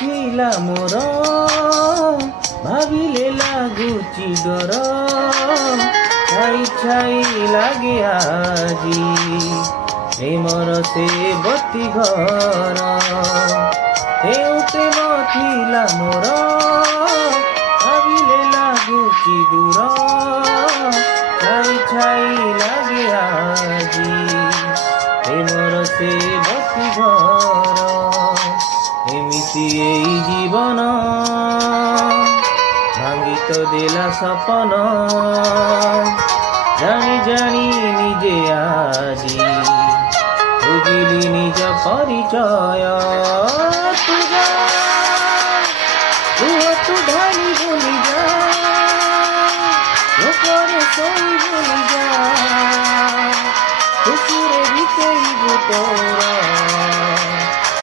ନଥିଲା ମୋର ଭାବିଲେ ଲାଗୁଛି ଡର ଛାଇ ଛାଇ ଲାଗେ ଆଜି ପ୍ରେମର ସେ ବତି ଘର କେଉଁ ପ୍ରେମ ଥିଲା ମୋର ଭାବିଲେ ଲାଗୁଛି ଦୂର ଛାଇ ଛାଇ ଲାଗେ ଆଜି ପ୍ରେମର ସେ ବତି ଘର ଏମିତି ଏଇ ଜୀବନ ଭାଙ୍ଗି ତ ଦେଲା ସପନ ଜାଣି ଜାଣି ନିଜେ ଆଜି ବୁଝିଲି ନିଜ ପରିଚୟ ତୁ ଢାଳି ଭୁଲି ଯା ଲୋକରେ ଶୋଇ ଭୁଲି ଯା ଖୁସିରେ ବିତେଇବୁ ତ